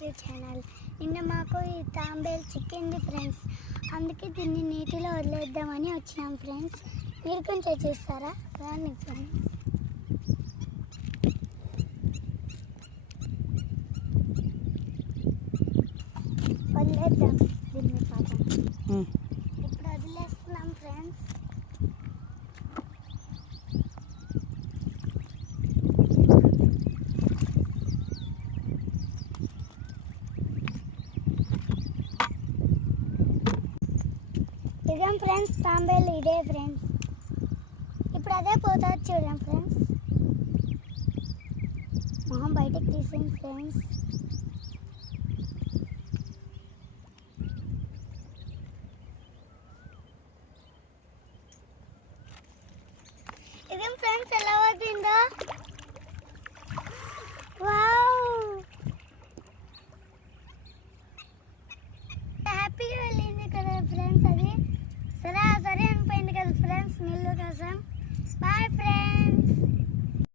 To channel. నిన్న మాకు ఈ తాంబేలు చిక్కింది ఫ్రెండ్స్, అందుకే దీన్ని నీటిలో వదిలేద్దామని వచ్చినాం ఫ్రెండ్స్. మీరు కొంచెం చూస్తారా? రాని ఫ్రెండ్స్, వదిలేద్దాం దీన్ని పాపం. ఇప్పుడు వదిలేస్తున్నాం ఫ్రెండ్స్. ఇదేం ఫ్రెండ్స్ తాంబేలు, ఇదే ఫ్రెండ్స్. ఇప్పుడు అదే పోతుంది చూడండి ఫ్రెండ్స్. మొహం బయటకు తీసింది ఫ్రెండ్స్. ఇదేం ఫ్రెండ్స్ ఎలా అవుతుందో. వావ్, హ్యాపీగా వెళ్ళింది కదా ఫ్రెండ్స్. అది